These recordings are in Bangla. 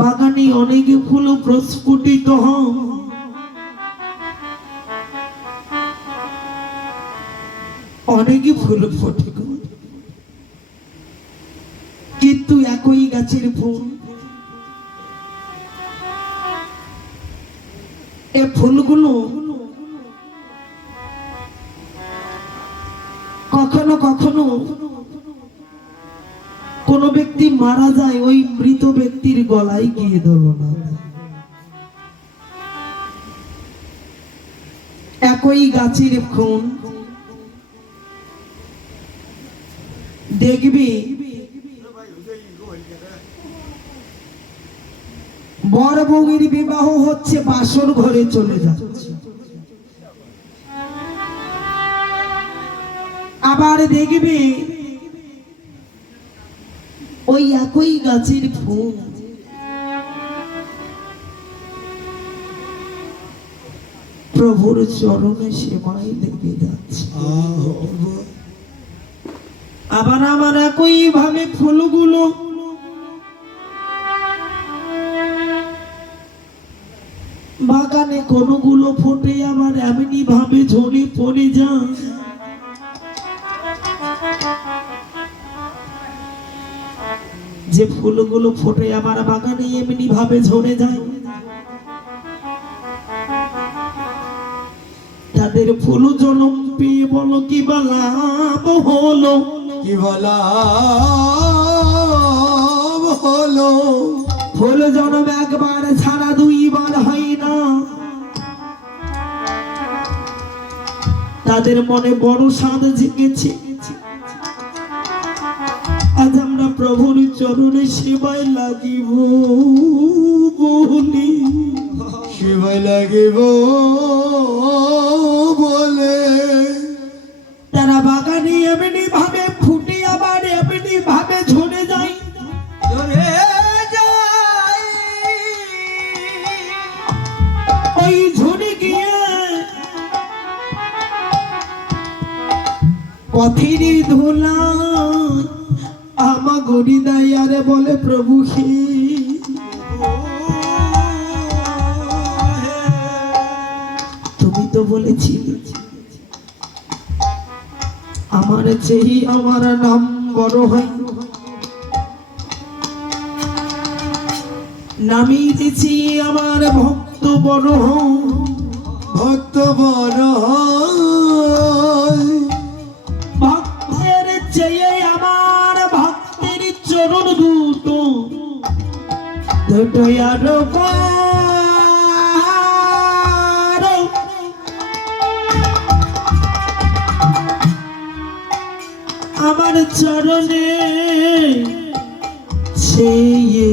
বাগানে অনেক ফুল প্রস্ফুটিত হয়, অনেক ফুল ফোটে, কিন্তু একই গাছের ফুল, এ ফুলগুলো কখনো কখনো কোন ব্যক্তি মারা যায়, ওই মৃত ব্যক্তির গলায় গিয়ে দোলনা দেয়। একই গাছের ফুল দেখবি বর বউয়ের বিবাহ হচ্ছে, বাসর ঘরে চলে যাচ্ছে, আবার দেখবে ওই একই গাছের ফুল প্রভুর চরণে সেবায় লেগে যাচ্ছে। আবার আমার একই ভাবে ফুলগুলো বাগানে কোনগুলো ফোটে, আবার এমনি ভাবে ঝরে পড়ে যায়। যে ফুলগুলো ফোটে আমার বাগানে এমনি ভাবে ঝরে যায়, তাদের ফুল জন্ম পেয়ে বলো কি লাভ হলো, কি হলো। ফুল জন্ম একবার ছাড়া দুইবার হয় না, তাদের মনে বড় স্বাদ জেগেছে। আজ আমরা প্রভুর চরণে সেবায় লাগিব বলি, সেবায় লাগিব বলে তারা বাগানে এমনি ভাবে ফুটে, আবার এমনি ভাবে ঝরে যায়, ওই ঝরে গিয়ে পথের ধুলা আমা গড়ি দেয়, আরে বলে প্রভু হে তুমি তো বলেছিলে আমার চেয়ে আমার নাম বড় হয়, নামি দিছি আমার ভক্ত বড় হয়, ভক্ত বড় ভক্তের চেয়ে আমার ভক্তের চরণ দুটো দুটো আরো আমার চরণে ছেয়ে,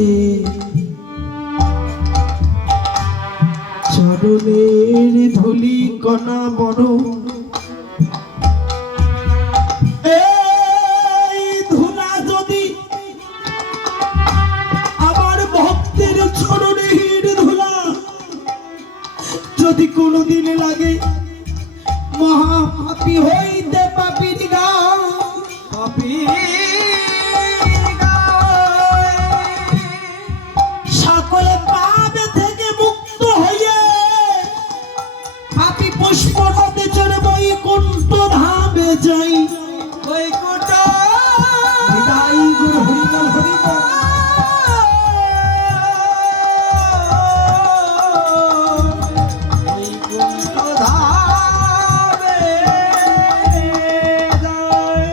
চরণের ধুলি কণা বড়, এই ধুলা যদি আমার ভক্তের চরণের ধুলা যদি কোনদিন লাগে, মহাপাপী হইতে পাপীর গান, সকলে পাপ থেকে মুক্ত হয়ে পাপী পুষ্প হতে চলে বৈকুণ্ঠ ধামে যাই। বৈকুণ্ঠ বিদায় গুরু হরিবল হরিবল। বৈকুণ্ঠ ধামে যায়।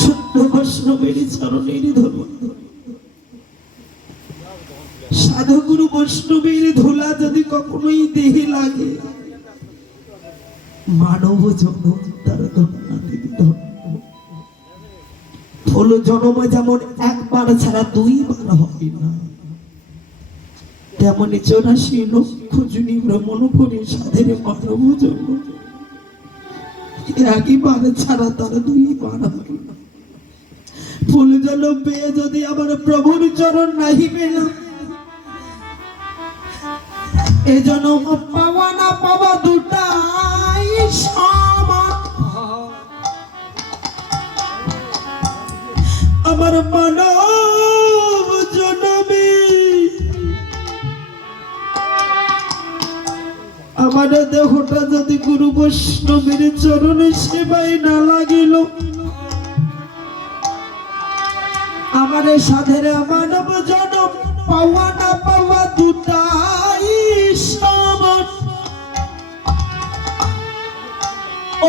শুদ্ধ বৈষ্ণবের চরণের ধুলা, সাধুগুরু বৈষ্ণবের ধুলা যদি কখনোই দেহে লাগে, মানব জন্ম তার ফুল জন্ম যেমন একবার ছাড়া দুইবার হয় না, তেমনি 84 লক্ষ জুনি ভ্রমণ করে সাধের মানব জন্ম একবার ছাড়া তার দুইবার হয় না। ফুল জল পেয়ে যদি আমার প্রভুর চরণ নাহি পেলাম, এ জন্ম পাওয়া না পাওয়া দুটাই সমান। আমার মানব আমার দেহটা যদি গুরু বৈষ্ণবের চরণে সেবায় না লাগিল, আমার সাধের মানব জনম পাওয়া না পাওয়া দুটাই সমান।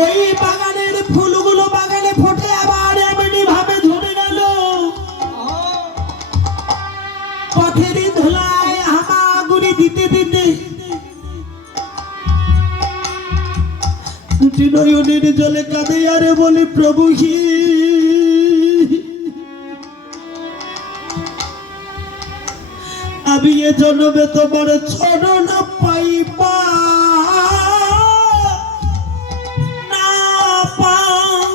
ওই বাগানের ফুলগুলো বাগানে ফোটে আবার এমনি ভাবে ঝরে গেল, পথের ধুলায় হামাগুড়ি দিতে দিতে দুটি নয়নের জলে কাঁদে আর বলে, প্রভু হি আমি এ জন্মে তোমার চরণ পাইবা না পাই,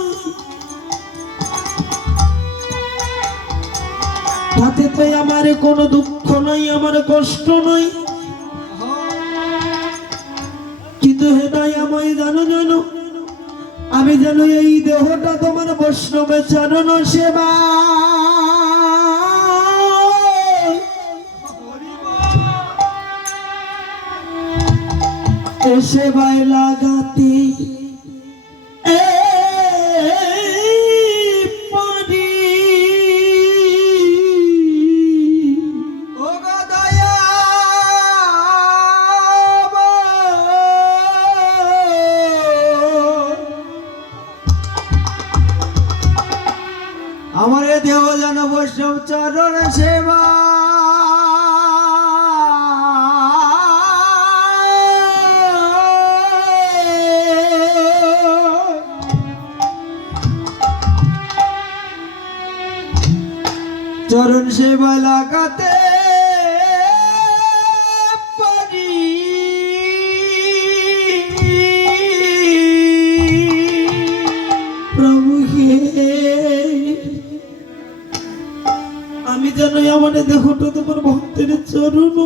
তাতে তো আমার কোনো দুঃখ নাই, আমার কষ্ট নাই, কিন্তু হে নাই আমায় জানো জানো আমি যেন এই দেহটা তোমার বৈষ্ণবের চরণ সেবা সেবায় লাগাতে পারি। ও গো দয়া আমার এ দেহ যেন বৈষ্ণব চরণ সেবা চরণ সেবা লাগাতে পারি। প্রভু হে আমি যেন আমার দেহটা তোমার ভক্তের চরণ